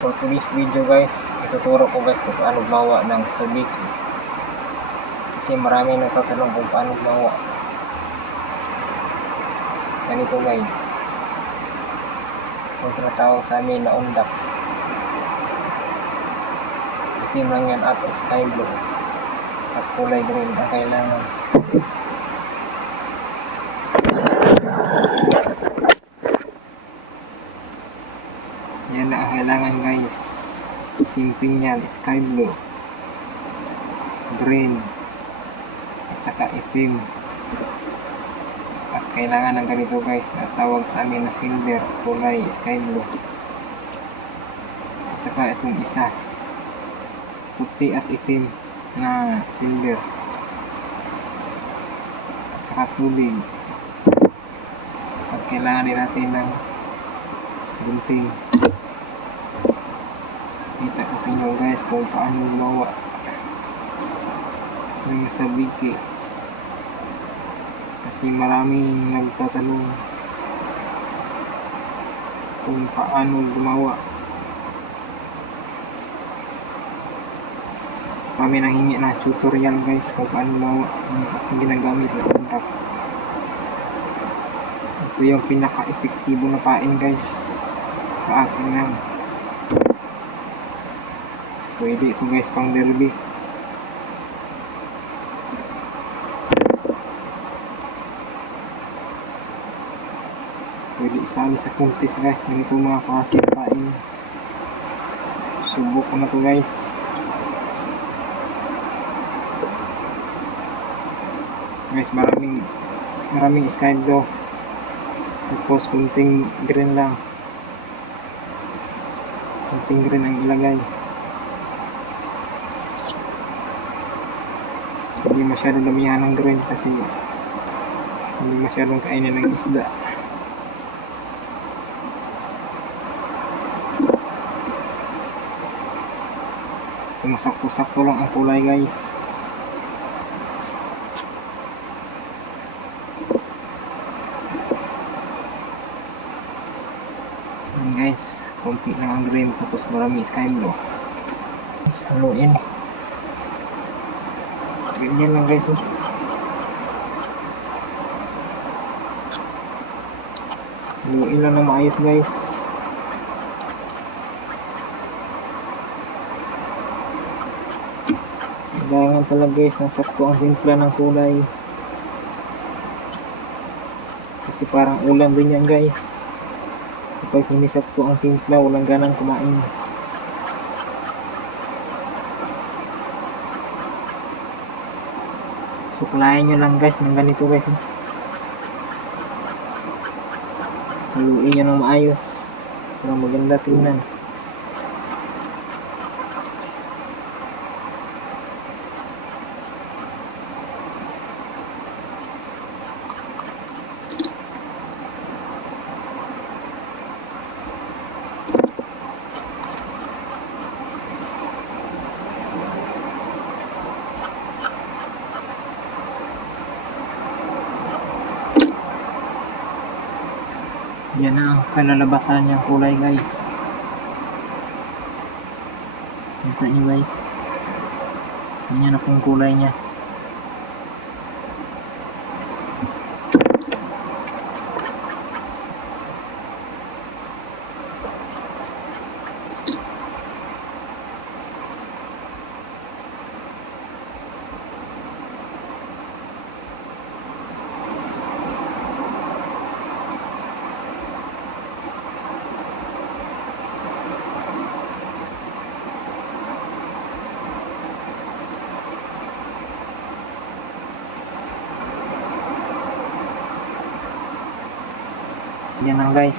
For today's video guys, ituturo ko guys kung paano gumawa ng sabiki. Kasi marami nagtatanong kung paano gumawa. Ganito guys. Kung tinatawag sa amin na undak. Itim lang yan at sky blue. At kulay green ang kailangan. Yan na ang kailangan guys. Simple yan. Sky blue. Green. At saka itim. At kailangan ng ganito guys na tawag sa amin na silver. Kulay sky blue. At saka itong isa. Puti at itim na silver. At saka tubig. At kailangan din natin ng gunting. Kita ko sa inyo guys kung paano gumawa ng sabiki. Kasi maraming nagtatanong kung paano gumawa. Kami nanghingi ng tutorial guys kung paano gumawa ng ginagamit na contact. Ito yung pinaka-epektibo na pain guys sa akin lang. Pwede ito guys pang derby. Pwede isali sa contest guys. Ganito mga klase ng pain. Subok ko na to guys. Guys maraming maraming sky blue. Tapos kunting green lang. Kunting green ang ilagay. Hindi masyadong damihan ng green kasi hindi masyadong kainin ng isda. Kung sakto-sakto lang ang kulay guys. Guys, konti lang ang green tapos marami sky blue. Haluin. Ganyan lang guys. Oh. Haluin lang na maayos guys. Kailangan talaga guys, nasakto ang timpla ng kulay. Kasi parang ulam din yan guys. Kapag hindi sakto ang timpla, walang ganang kumain. Suklayan nyo lang guys ng ganito guys. eh. Haluin nyo ng maayos. Para maganda tingnan. Yan na ang kalalabasan niyang kulay guys. Kita niyo guys. Yan na pong kulay niya. Yan lang guys.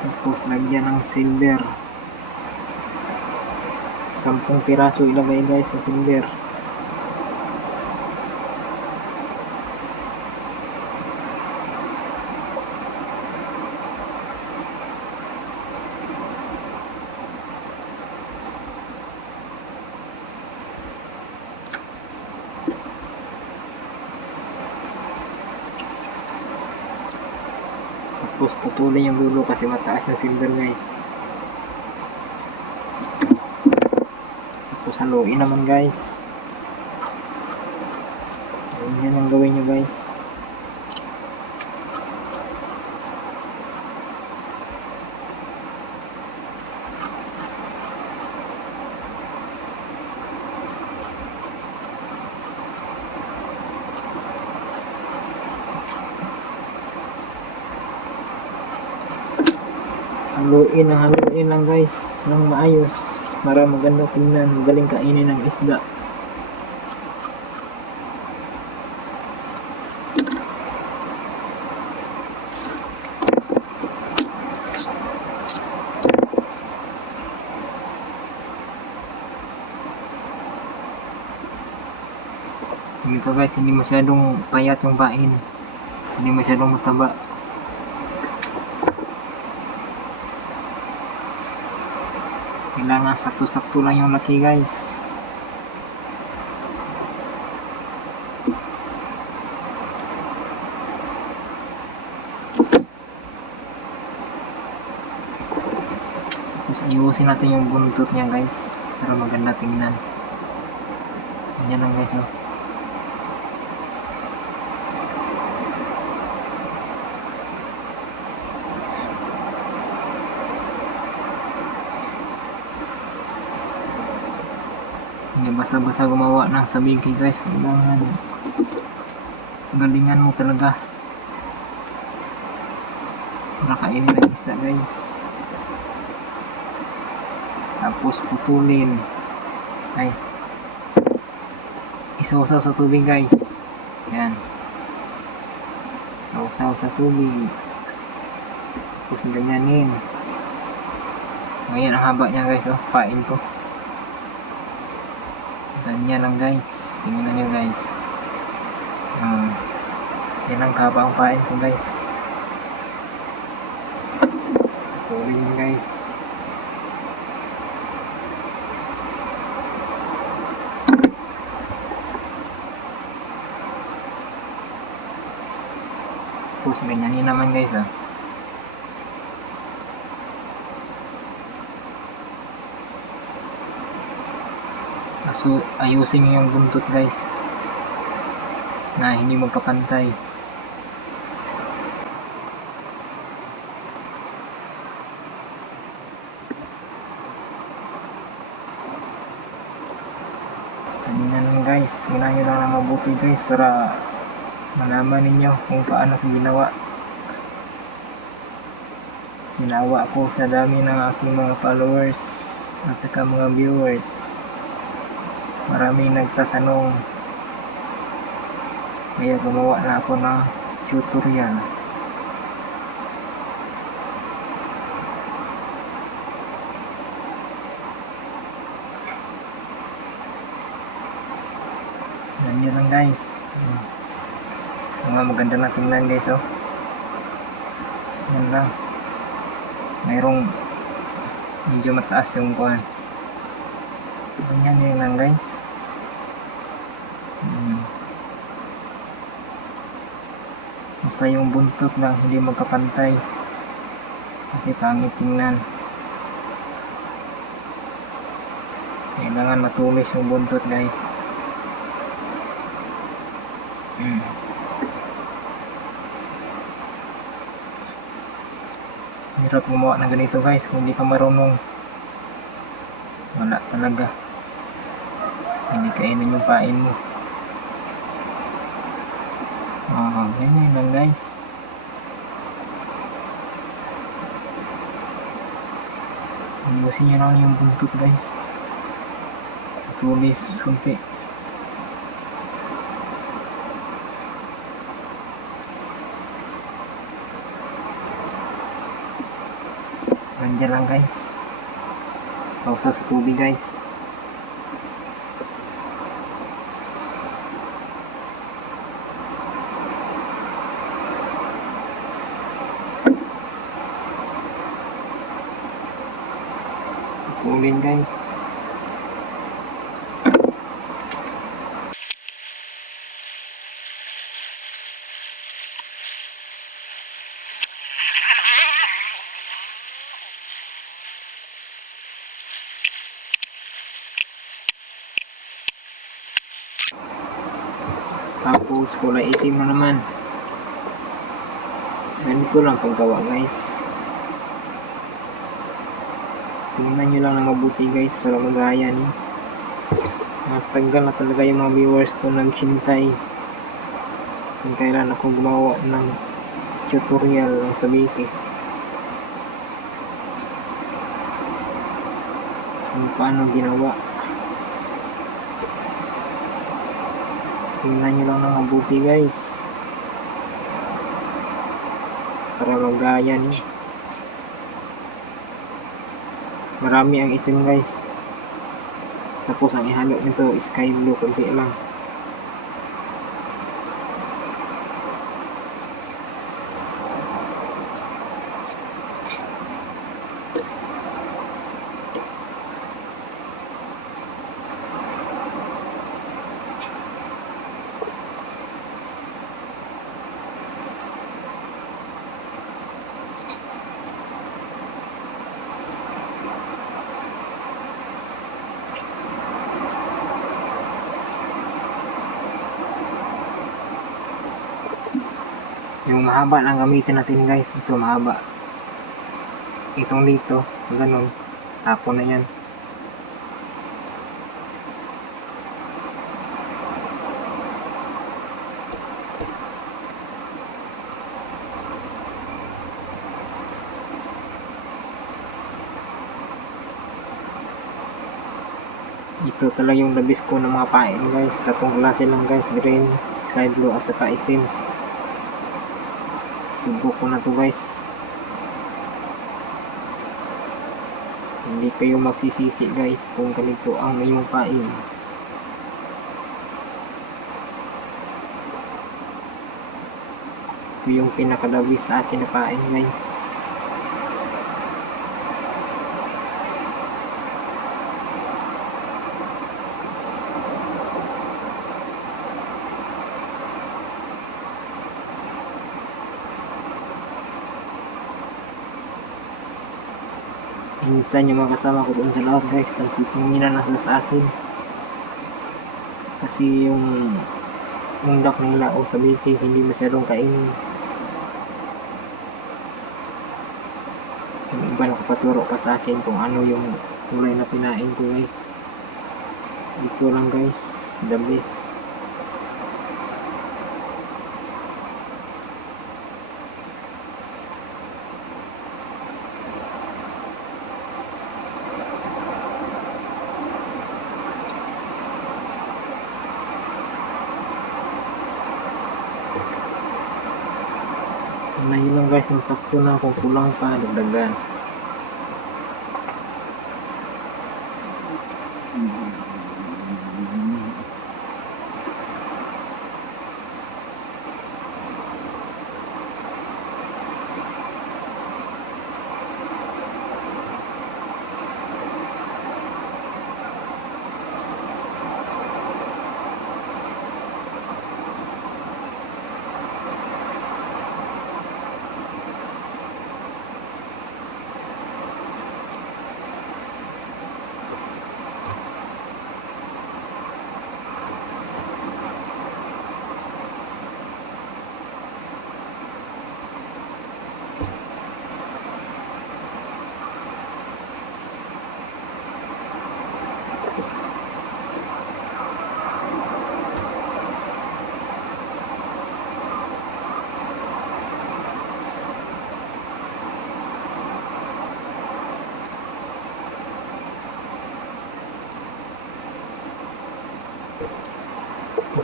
Tapos lagyan ng silver. Sampung piraso ilagay guys na silver. Tapos putulin yung dulo kasi mataas yung silver guys. Tapos haluin naman guys. Haluin na haluin lang guys ng maayos para maganda tingnan. Magaling kainin ng isda. Ko guys hindi masyadong payat yung pain hindi masyadong mataba kailangan sakto-sakto lang yung laki guys tapos iusin natin yung buntot niya guys para maganda tingnan yan lang guys oh. Hindi basta-basta gumawa ng sabigi guys. Kailangan galingan mo talaga. Para kainin ng isda guys. Tapos putulin. Ay. Isaw-saw sa tubig guys. Yan. Isaw-saw sa tubig. Tapos ganyanin. Ngayon ang haba niya guys. Oh, pain ko. Ganyan lang guys. Tingnan nyo guys. Hmm. Yan ang kabang pain ko guys. Yun guys. Tapos ganyanin naman guys ah. So, ayusin nyo yung buntot guys. Na hindi magkapantay. Kanina lang guys. Tingnan nyo lang na mabuti guys para malaman ninyo kung paano ginawa. Sinawa ko sa dami ng aking mga followers at saka mga viewers maraming nagtatanong. Kaya gumawa na ako ng tutorial. Ganyan lang guys. Hmm. mga maganda na tingnan guys oh. Yan lang mayroong medyo mataas yung kuhan ganyan yun lang guys Basta yung buntot lang hindi magkapantay. Kasi pangit tingnan. Kailangan matulis yung buntot guys. Hmm. Hirap gumawa ng ganito guys kung hindi ka marunong. Wala talaga. Hindi kainin yung pain mo. Ah, ganyan lang guys. Ayusin nyo lang yung buntot guys. Tulis kunti. Nandiyan lang guys. Pausa sa tubig guys. Pulin guys. Tapos kulay na naman. Ganito lang paggawa guys. Tingnan nyo lang na mabuti guys para magaya niyo. Matagal na talaga yung mga viewers ko nagsintay. Kung kailan ako gumawa ng tutorial ng Sabiki. Kung paano ginawa. Tingnan nyo lang ng mabuti guys. Para magaya niyo. Marami ang itim guys. Tapos ang ihalo nito sky blue konti lang. Mahaba lang gamitin natin guys. Ito mahaba. Itong dito. Ganun. Tapon na yan. Ito talaga yung labis ko ng mga pain guys. Tatong klase lang guys. Green, sky blue at saka itim. Subok ko na to guys. Hindi kayo magsisisi guys kung ganito ang iyong pain. Ito yung pinakadabis sa akin na pain guys. Minsan yung mga kasama ko doon sa loob guys nagtitingin na sila sa akin. Kasi yung yung duck nila o sa BT hindi masyadong kainin. Yung iba nakapaturo pa sa akin kung ano yung kulay na pinain ko guys. Dito lang guys. The best na yun nasakto na kung kulang pa dagdagan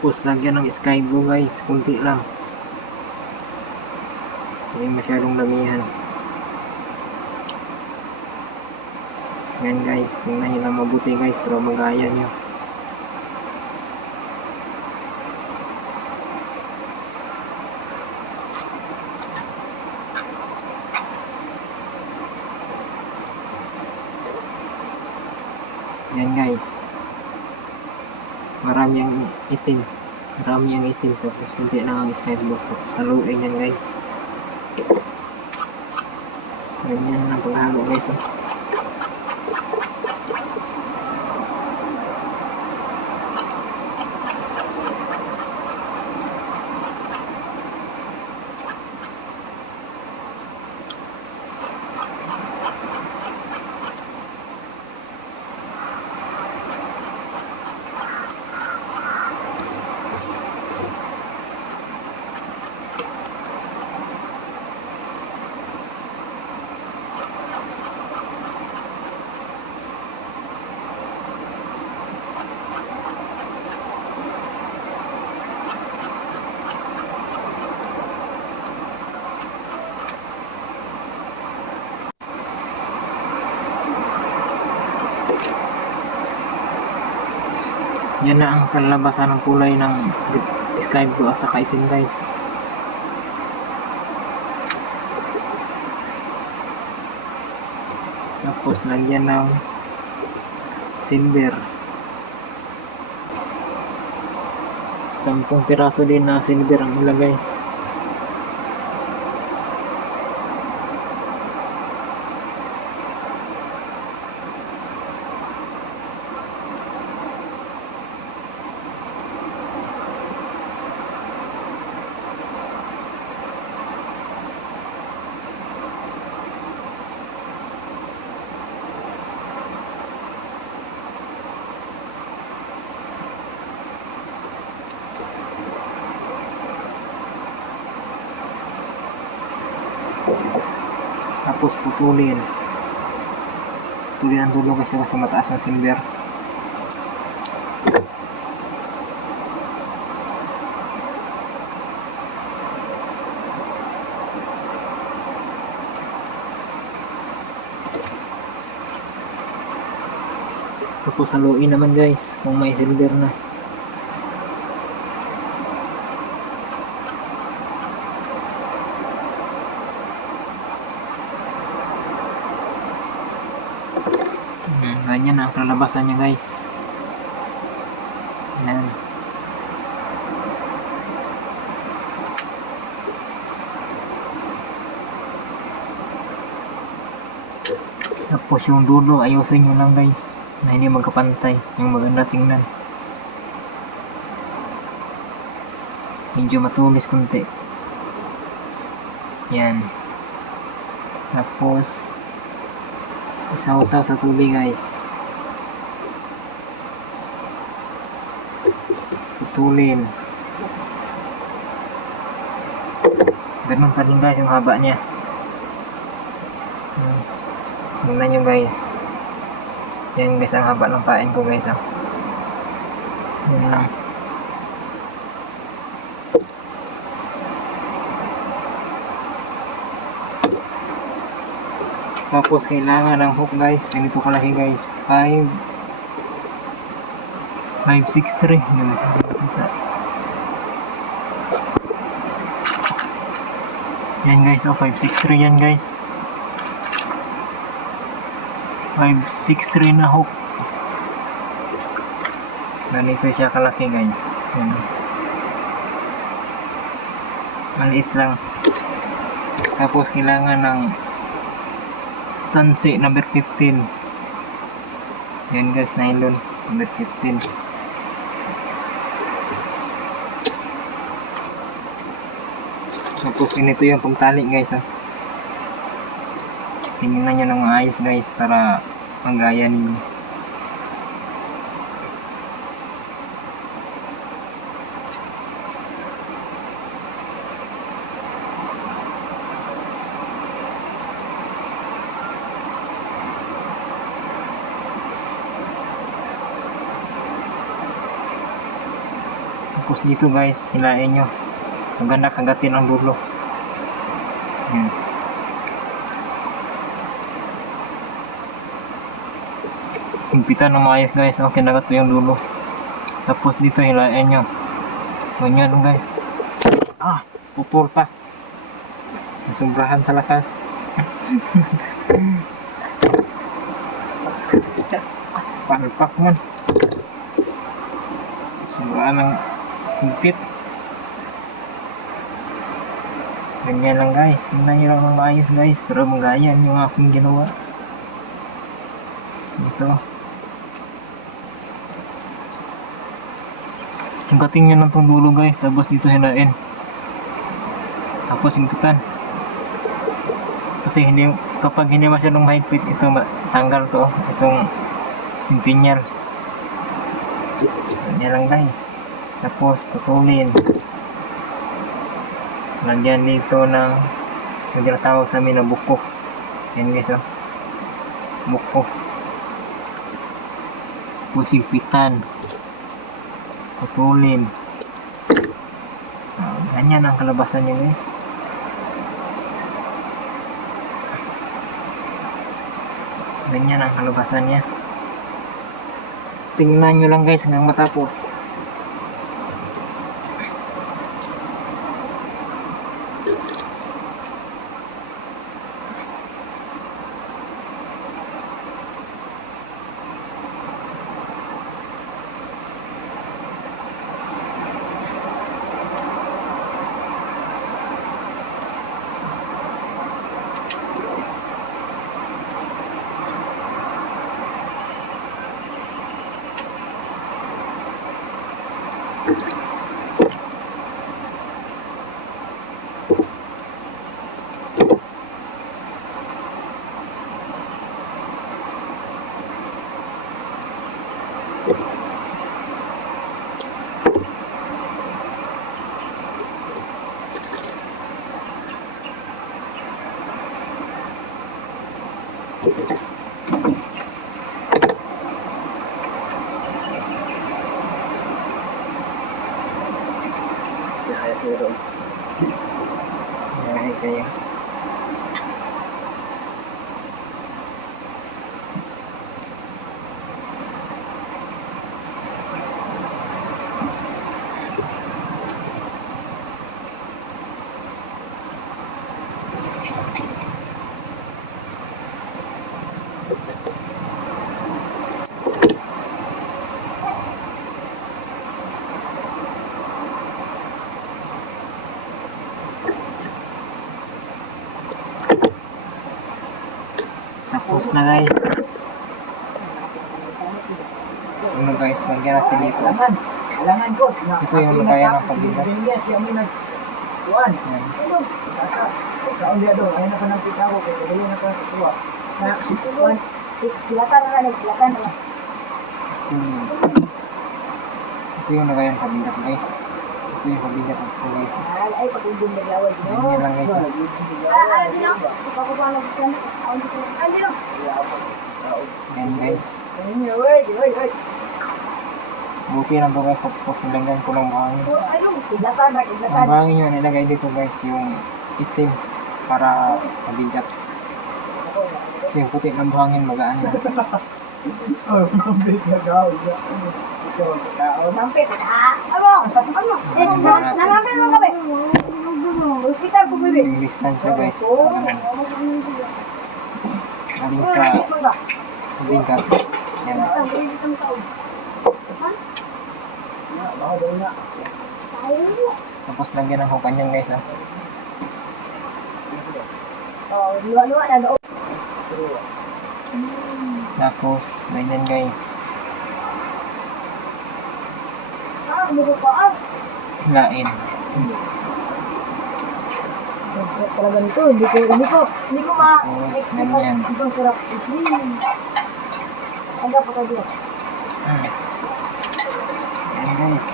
Tapos lagyan ng sky blue guys, kunti lang. Hindi masyadong damihan. Yan guys, tingnan nyo lang mabuti guys, pero magaya nyo. Yan guys. Marami ang itim. Marami ang itim. Tapos hindi na ang sky blue. Tapos haluin yan guys. Ganyan ang paghalo guys. Oh. Yan na ang kalabasan ng kulay ng sky blue at saka itim guys. Tapos lagyan ng silver. Sampung piraso din na silver ang ilagay. Tapos putulin. Putulin ang dulo kasi mas mataas ng silver. Tapos haluin naman guys kung may silver na. Hmm, ganyan ang kalabasan niya guys. Yan. Tapos yung dulo, ayusin nyo lang guys. Na hindi magkapantay. Yung maganda tingnan. Medyo matulis kunti. Yan. Tapos, isaw-saw sa tubig guys. Putulin. Ganun pa rin guys yung haba niya. Hmm. Tingnan nyo guys. Yan guys ang haba ng pain ko guys. Ah. Yan lang. Tapos kailangan ng hook guys. Ganito kalaki guys. 5 563. Hindi mo siya makikita. Yan guys. Oh, 563 yan guys. 563 na hook. Ganito siya kalaki guys. Yan. Maliit lang. Tapos kailangan ng tansi number 15. Yan guys, nylon number 15. Tapos ganito yung pagtali guys. Ah. Tingnan nyo ng maayos guys para magaya ninyo. Tapos dito guys, hilain nyo. Maganda kagatin ang dulo. Yan. Higpitan ng maayos guys. Okay, kinagat ko yung dulo. Tapos dito hilain nyo. Ganyan guys. Ah, pupul pa. Nasumbrahan sa lakas. Palpak man. Sobrang ng higpit. Ganyan lang guys. Tingnan nyo lang ng maayos guys. Pero magayan yung aking ginawa. Ito. Singkatin nyo lang itong dulo guys. Tapos dito hinain. Tapos higpitan. Kasi hindi, kapag hindi masyadong mahigpit, ito tanggal to. Itong sintinyal. Ganyan lang guys. Tapos putulin. Lagyan dito ng yung tinatawag sa amin na buko. Yan guys oh. Buko. Pusigpitan. Putulin. Oh, ganyan ang kalabasan niya guys. Ganyan ang kalabasan niya. tingnan nyo lang guys hanggang matapos. Kaya pero Ay, Tapos na guys. Ano guys, lagyan natin dito. Kailangan ko. Ito yung lagayan ng. Kuhan. Yan. Kaon dia doon. Ayun na ka ng pitawo. Kaya kaya na ka tuwa. Na, kuhan. Silakan na silakan na. Ito yung, yung lagayan ng pagbigat guys. Ito yung pagbigat ko guys. Ay, ay, pag-ibig naglaway. Ganyan lang guys. Ah, ah, dino. Pakukuha na dito. Ay, dino. Yan guys. Buti lang to guys. Tapos nilagyan ko ng buhangin. Ay, no. Silakan na, Ang silakan. buhangin yun, nilagay dito guys. Yung itim para pabigat. Kasi yung puti ng buhangin magaan. Oh, mabit na Ah, ano? Ano? Eh, na- namampit mo kami. Po, bebe. Yung distansya guys. Ganun. Aling sa. Yan. Baka daw na. Tapos lagyan ng kanyang guys ah. Oh, luwa-luwa na loob. Tapos, ganyan guys. Ah, Lain. talaga nito. Hindi ko, hindi ko, hindi ko ma... Tapos, ganyan. Ito ang sarap. Hmm. Ang dapat ka dito. Hmm. Yan guys.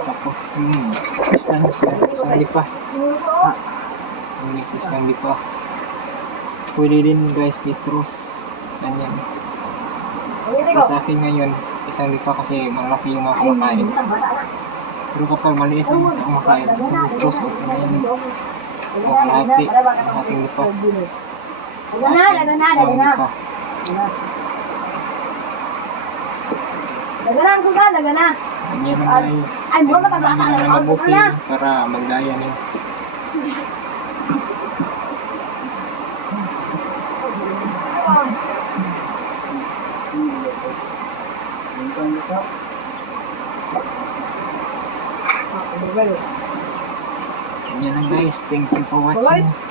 Tapos, hmm. Distansya. Isang lipa. Umubo. Ah. Isang lipa. Pwede din guys, Petrus. Ganyan. Ko. Sa akin ngayon, isang lipa kasi malaki yung mga kumakain. Pero kapag maliit lang sa kumakain, Petrus, okay na yun. O kalahati, kalahating lipa. Sa na, akin, na, isang daga na. lipa. Daga na, suga, daga na. Ganyan lang guys. Ay, mo, matanda ka. Ganyan lang mabuti Ano na? para magdaya niyo. Minsan ito. Ganyan lang guys. Thank you for watching.